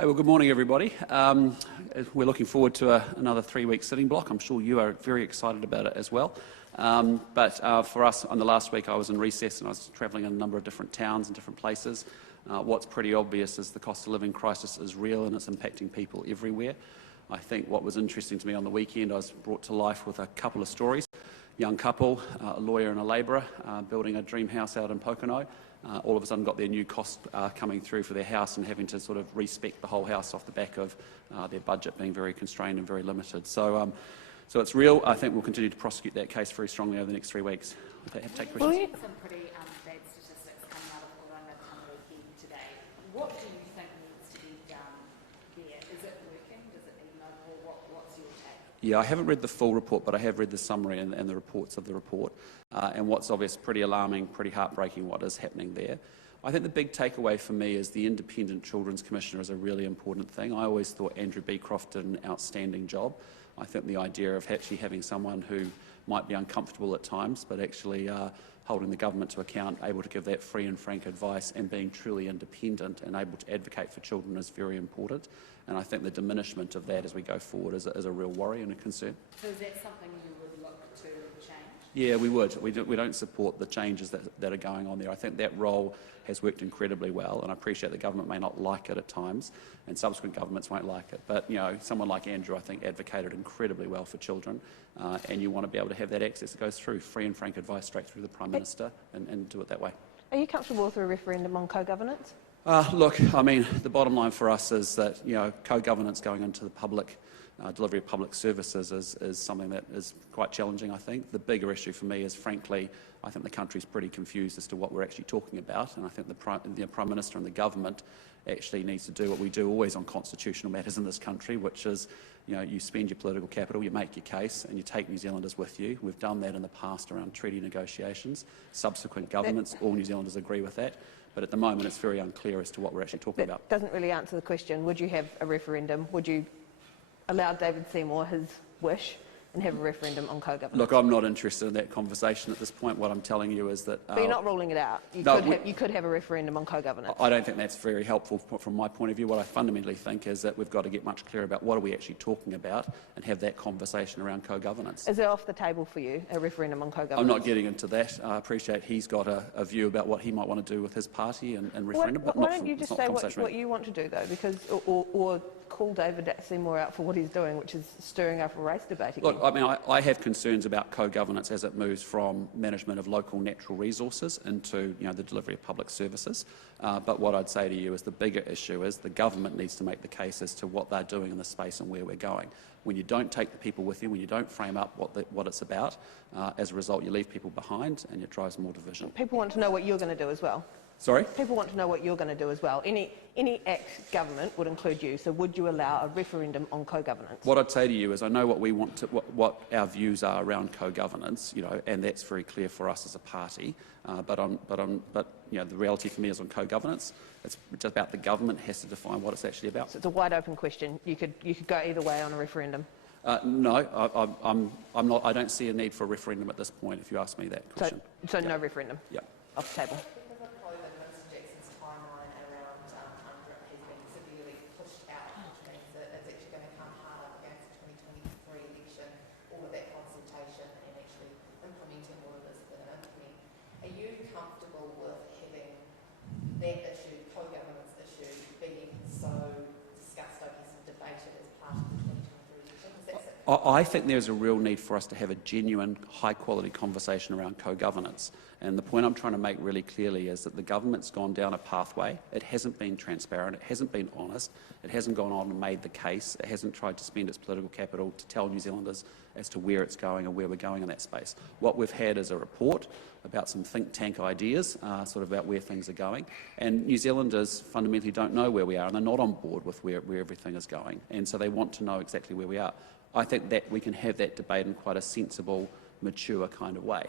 Hey, well, good morning, everybody. We're looking forward to another 3-week sitting block. I'm sure you are very excited about it as well. But for us, on the last week, I was in recess and I was travelling in a number of different towns and different places. What's pretty obvious is the cost of living crisis is real and it's impacting people everywhere. I think what was interesting to me on the weekend, I was brought to life with a couple of stories. Young couple, a lawyer and a labourer, building a dream house out in Pocono. All of a sudden got their new cost coming through for their house and having to sort of respec the whole house off the back of their budget being very constrained and very limited. So it's real. I think we'll continue to prosecute that case very strongly over the next 3 weeks. Take questions. We've some pretty bad statistics coming out of Orlando today. What do you think needs to be done there? Is it working? Does it need more? What's your take? Yeah, I haven't read the full report, but I have read the summary and the reports of the report. And what's obvious, pretty alarming, pretty heartbreaking what is happening there. I think the big takeaway for me is the Independent Children's Commissioner is a really important thing. I always thought Andrew Beecroft did an outstanding job. I think the idea of actually having someone who might be uncomfortable at times, but actually holding the government to account, able to give that free and frank advice and being truly independent and able to advocate for children is very important. And I think the diminishment of that as we go forward is a real worry and a concern. So is that something you would look to change? Yeah, we would. We don't support the changes that are going on there. I think that role has worked incredibly well, and I appreciate the government may not like it at times, and subsequent governments won't like it. But, you know, someone like Andrew, I think, advocated incredibly well for children, and you want to be able to have that access that goes through free and frank advice straight through the Prime Minister and do it that way. Are you comfortable with a referendum on co-governance? Look, I mean, the bottom line for us is that, you know, co-governance going into the public delivery of public services is something that is quite challenging, I think. The bigger issue for me is, frankly, I think the country's pretty confused as to what we're actually talking about, and I think the Prime Minister and the government actually needs to do what we do always on constitutional matters in this country, which is, you know, you spend your political capital, you make your case, and you take New Zealanders with you. We've done that in the past around treaty negotiations. Subsequent governments, all New Zealanders agree with that. But at the moment, it's very unclear as to what we're actually talking about. Doesn't really answer the question. Would you have a referendum? Would you allow David Seymour his wish and have a referendum on co-governance? Look, I'm not interested in that conversation at this point. What I'm telling you is that... But you're not ruling it out. You could have a referendum on co-governance. I don't think that's very helpful from my point of view. What I fundamentally think is that we've got to get much clearer about what are we actually talking about and have that conversation around co-governance. Is it off the table for you, a referendum on co-governance? I'm not getting into that. I appreciate he's got a view about what he might want to do with his party and referendum. Why don't you just say what you want to do, though? Because, or call David Seymour out for what he's doing, which is stirring up a race debate again. Look, I mean, I have concerns about co-governance as it moves from management of local natural resources into, you know, the delivery of public services. But what I'd say to you is the bigger issue is the government needs to make the case as to what they're doing in the space and where we're going. When you don't take the people with you, when you don't frame up what it's about, as a result, you leave people behind and it drives more division. People want to know what you're going to do as well. Sorry? People want to know what you're going to do as well. Any ex-government would include you, so would you allow a referendum on co-governance? What I'd say to you is I know what we want to, what our views are around co-governance, you know, and that's very clear for us as a party. But you know, the reality for me is on co-governance. It's just about the government has to define what it's actually about. So it's a wide open question. You could go either way on a referendum. No, I'm not. I don't see a need for a referendum at this point. If you ask me that question. So no referendum. Yeah. Off the table. That issue, co-governance issue, being so discussed, I guess, and debated as part of the 2023 election? I think there's a real need for us to have a genuine, high-quality conversation around co-governance. And the point I'm trying to make really clearly is that the government's gone down a pathway. It hasn't been transparent. It hasn't been honest. It hasn't gone on and made the case. It hasn't tried to spend its political capital to tell New Zealanders as to where it's going and where we're going in that space. What we've had is a report about some think tank ideas, sort of about where things are going. And New Zealanders fundamentally don't know where we are, and they're not on board with where everything is going. And so they want to know exactly where we are. I think that we can have that debate in quite a sensible, mature kind of way.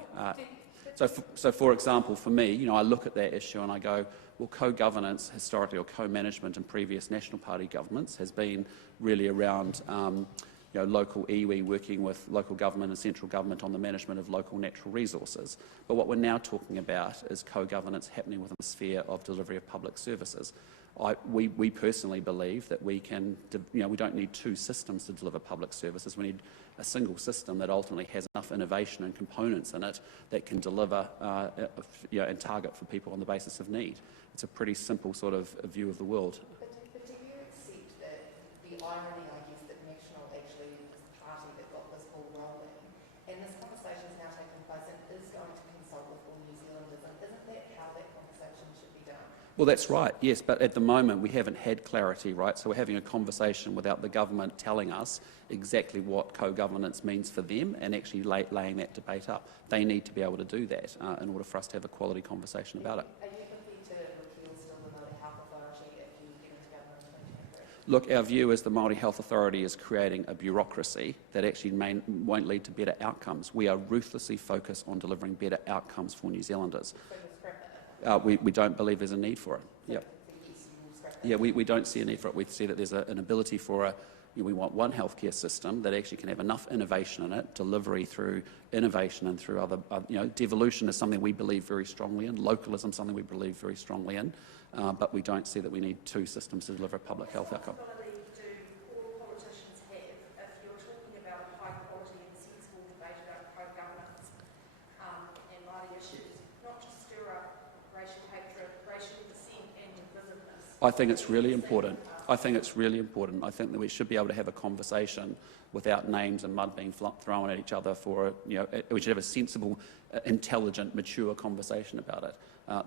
So for example, for me, you know, I look at that issue and I go, well, co-governance historically, or co-management in previous National Party governments has been really around you know, local iwi working with local government and central government on the management of local natural resources. But what we're now talking about is co-governance happening within the sphere of delivery of public services. we personally believe that we can, we don't need two systems to deliver public services. We need a single system that ultimately has enough innovation and components in it that can deliver and target for people on the basis of need. It's a pretty simple sort of view of the world. But do you accept that the irony, I guess, that National actually is the party that got this ball rolling, and this conversation is now taking place and is going to consult with all New Zealanders, and isn't that how that conversation should be done? Well, that's right, yes, but at the moment we haven't had clarity, right? So we're having a conversation without the government telling us exactly what co-governance means for them and actually laying that debate up. They need to be able to do that in order for us to have a quality conversation about it. Are you happy to repeal still the Māori Health Authority if you get into government in 2023? Look, our view is the Māori Health Authority is creating a bureaucracy that actually won't lead to better outcomes. We are ruthlessly focused on delivering better outcomes for New Zealanders. So you'll scrap it? We don't believe there's a need for it. Yep. Yeah, we don't see a need for it. We see that there's an ability for we want one healthcare system that actually can have enough innovation in it, delivery through innovation and through other, devolution is something we believe very strongly in, localism something we believe very strongly in, but we don't see that we need two systems to deliver a public health outcome. What responsibility do all politicians have if you're talking about a high quality and sensible debate about co-governance and Māori issues, not to stir up racial hatred, racial dissent and divisiveness? I think it's really important. I think that we should be able to have a conversation without names and mud being thrown at each other we should have a sensible, intelligent, mature conversation about it.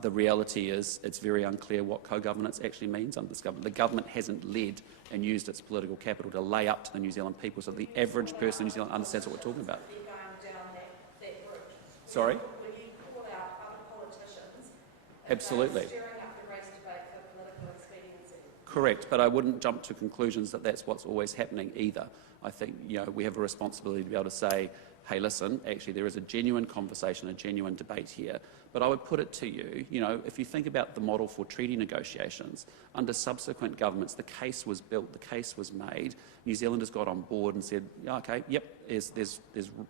The reality is it's very unclear what co-governance actually means under this government. The government hasn't led and used its political capital to lay up to the New Zealand people so the average person in New Zealand understands what we're talking about. Sorry? Will you call out other politicians? Absolutely. Stirring up the race debate for political expediency? Correct, but I wouldn't jump to conclusions that that's what's always happening either. I think we have a responsibility to be able to say, hey, listen, actually there is a genuine conversation, a genuine debate here. But I would put it to you, if you think about the model for treaty negotiations, under subsequent governments, the case was built, the case was made. New Zealanders got on board and said, okay, yep, there's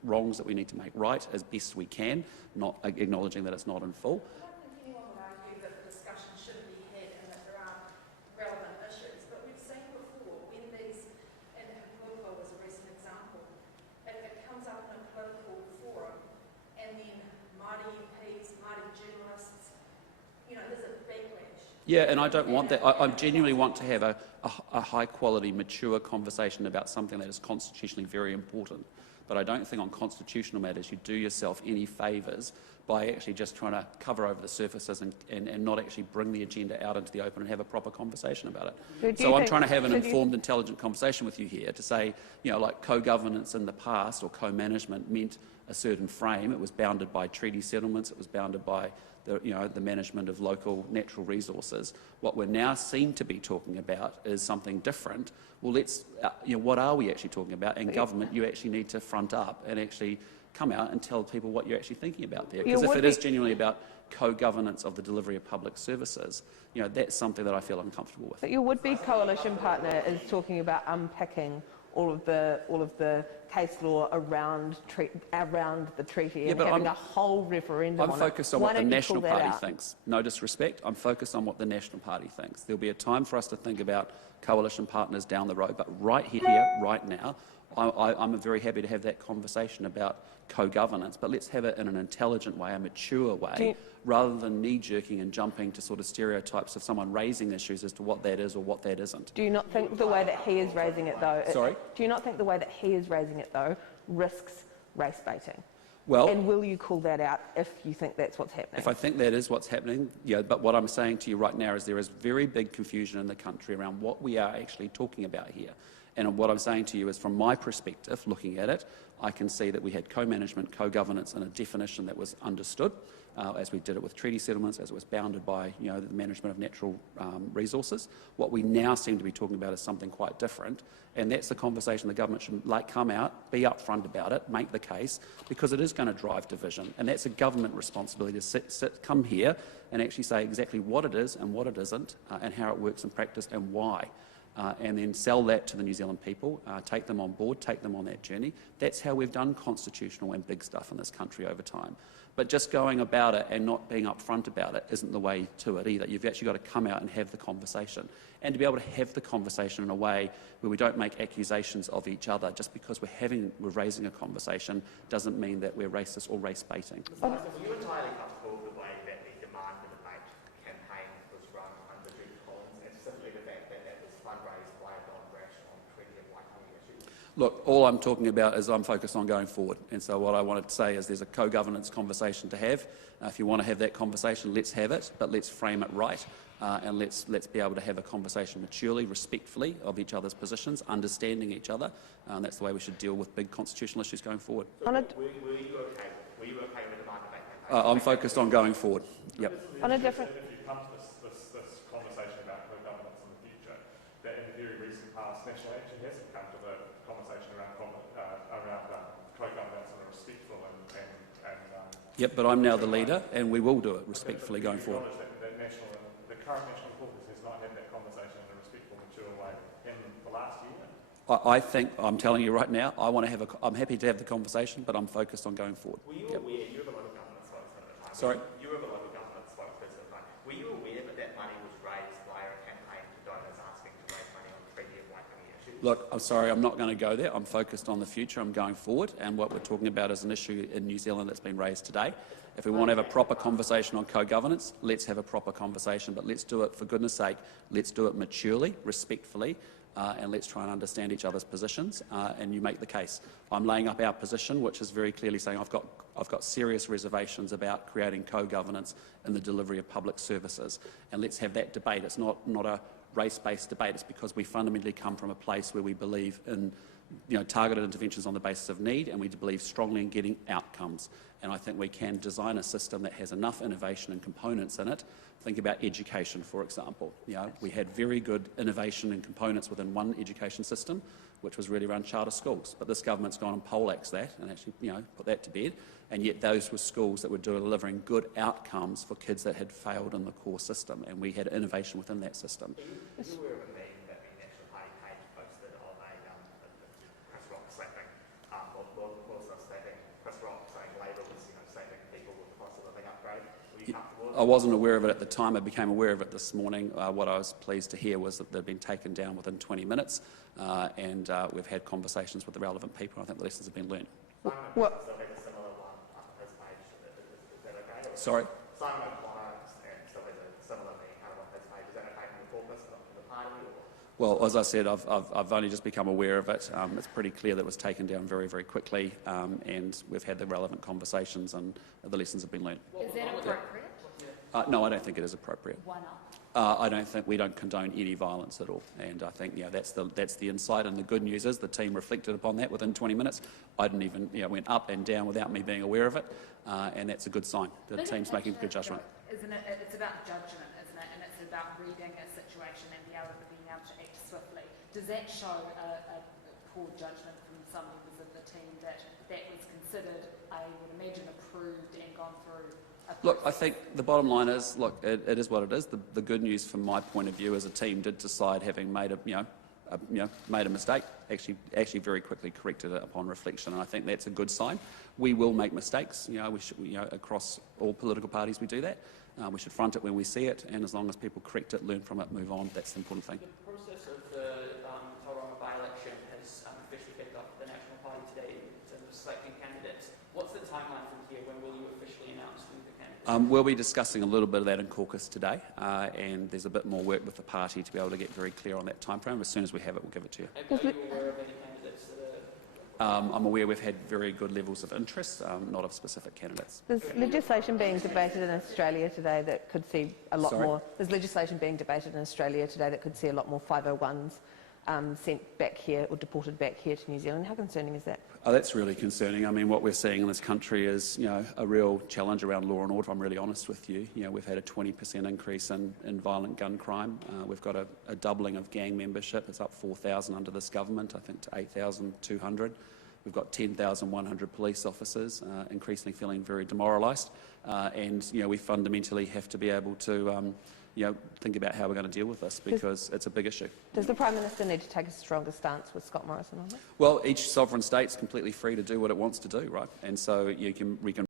wrongs that we need to make right as best we can, not acknowledging that it's not in full. I don't think anyone would argue that the discussion shouldn't be had and that there aren't relevant issues, but we've seen before when these, and political was a recent example, it comes up in a political forum and then Māori MPs, Māori journalists, there's a backlash. Yeah, and I don't want that. I genuinely want to have a high-quality, mature conversation about something that is constitutionally very important. But I don't think on constitutional matters you do yourself any favours by actually just trying to cover over the surfaces and not actually bring the agenda out into the open and have a proper conversation about it. So I'm trying to have an informed, intelligent conversation with you here to say, like co-governance in the past or co-management meant a certain frame. It was bounded by treaty settlements. It was bounded by the management of local natural resources. What we're now seem to be talking about is something different. Well, what are we actually talking about? And government, you actually need to front up and actually come out and tell people what you're actually thinking about there. Because if it is genuinely about co-governance of the delivery of public services, that's something that I feel uncomfortable with. But your would-be coalition partner is talking about unpicking all of the case law around the treaty and having a whole referendum on it. I'm focused on what the National Party thinks. No disrespect, I'm focused on what the National Party thinks. There'll be a time for us to think about coalition partners down the road, but right here, right now, I'm very happy to have that conversation about co-governance, but let's have it in an intelligent way, a mature way, rather than knee-jerking and jumping to sort of stereotypes of someone raising issues as to what that is or what that isn't. Do you not think the way that he is raising it, though... Sorry? Do you not think the way that he is raising it, though, risks race baiting? Well, and will you call that out if you think that's what's happening? If I think that is what's happening, but what I'm saying to you right now is there is very big confusion in the country around what we are actually talking about here. And what I'm saying to you is, from my perspective, looking at it, I can see that we had co-management, co-governance and a definition that was understood, as we did it with treaty settlements, as it was bounded by the management of natural resources. What we now seem to be talking about is something quite different, and that's the conversation the government should come out, be upfront about it, make the case, because it is going to drive division, and that's a government responsibility to come here and actually say exactly what it is and what it isn't, and how it works in practice and why. and then sell that to the New Zealand people, take them on board, take them on that journey. That's how we've done constitutional and big stuff in this country over time. But just going about it and not being upfront about it isn't the way to it either. You've actually got to come out and have the conversation. And to be able to have the conversation in a way where we don't make accusations of each other just because we're raising a conversation doesn't mean that we're racist or race baiting. Were you entirely comfortable with the way that the Demand the Debate campaign was run under Judy Collins, and specifically the fact that that was fundraised by a non-rational treaty of Waitangi issues? Look, all I'm talking about is I'm focused on going forward. And so what I wanted to say is there's a co-governance conversation to have. If you want to have that conversation, let's have it, but let's frame it right. And let's be able to have a conversation maturely, respectfully of each other's positions, understanding each other. That's the way we should deal with big constitutional issues going forward. So were you okay? Were you okay with the Demand the Debate campaign? I'm focused on going forward. Yep. On a different... If you come to this conversation about co-governance in the future, that in the very recent past, National Action hasn't come to the conversation around co-governance in a respectful and Yep, but I'm now the leader, and we will do it respectfully going forward. The current National Caucus has not had that conversation in a respectful, mature way in the last year. I think, I'm telling you right now, I'm happy to have the conversation, but I'm focused on going forward. Were you aware, you were the local government spokesman at the time. Sorry? You were the local government spokesperson at the time. Were you aware that that money was raised via a campaign to donors asking to raise money on the treaty of Waitangi issues? Look, I'm sorry, I'm not going to go there. I'm focused on the future. I'm going forward, and what we're talking about is an issue in New Zealand that's been raised today. If we want to have a proper conversation on co-governance, let's have a proper conversation, but let's do it, for goodness sake, let's do it maturely, respectfully, and let's try and understand each other's positions, and you make the case. I'm laying up our position, which is very clearly saying I've got serious reservations about creating co-governance in the delivery of public services, and let's have that debate. It's not a race-based debate. It's because we fundamentally come from a place where we believe in targeted interventions on the basis of need, and we believe strongly in getting outcomes. And I think we can design a system that has enough innovation and components in it. Think about education, for example. We had very good innovation and components within one education system, which was really around charter schools. But this government's gone and poleaxed that and actually, put that to bed. And yet those were schools that were delivering good outcomes for kids that had failed in the core system, and we had innovation within that system. Are you aware of a meme that the National Party page posted of Chris Rock slapping, also slapping Chris Rock, saying Labour was saving people with the cost of living upgrade? Were you comfortable with I wasn't aware of it at the time. I became aware of it this morning. What I was pleased to hear was that they'd been taken down within 20 minutes, and we've had conversations with the relevant people. I think the lessons have been learned. What? still has a similar one up on his page. Is that okay? Sorry? Simon O'Connor still has a similar thing up on his page. Is that okay from the caucus, not from the party? Or? Well, as I said, I've only just become aware of it. It's pretty clear that it was taken down very, very quickly, and we've had the relevant conversations, and the lessons have been learned. Is that appropriate? No, I don't think it is appropriate. Why not? We don't condone any violence at all, and I think that's the insight. And the good news is the team reflected upon that within 20 minutes. I didn't even went up and down without me being aware of it, and that's a good sign. The team's making a good judgment. Isn't it? It's about judgment, isn't it? And it's about reading a situation and being able to act swiftly. Does that show a poor judgment from some members of the team that was considered, I would imagine, approved and gone through? Look, I think the bottom line is, it is what it is. The good news from my point of view is a team did decide, having made a mistake, actually very quickly corrected it upon reflection, and I think that's a good sign. We will make mistakes. Across all political parties we do that. We should front it when we see it, and as long as people correct it, learn from it, move on, that's the important thing. The process of the Tauranga by-election has officially kicked off the National Party today in terms of selecting candidates. What's the timeline from here? When will you officially announce who the candidates? We'll be discussing a little bit of that in caucus today, and there's a bit more work with the party to be able to get very clear on that timeframe. As soon as we have it, we'll give it to you. Are you aware of any candidates that are... I'm aware we've had very good levels of interest, not of specific candidates. There's legislation being debated in Australia today that could see a lot more. There's legislation being debated in Australia today that could see a lot more 501s sent back here or deported back here to New Zealand. How concerning is that? Oh, that's really concerning. I mean, what we're seeing in this country is, a real challenge around law and order, if I'm really honest with you. We've had a 20% increase in violent gun crime. We've got a doubling of gang membership. It's up 4,000 under this government, I think, to 8,200. We've got 10,100 police officers, increasingly feeling very demoralised. And we fundamentally have to be able to think about how we're going to deal with this, because it's a big issue. Does the Prime Minister need to take a stronger stance with Scott Morrison on this? Well, each sovereign state's completely free to do what it wants to do, right? And so we can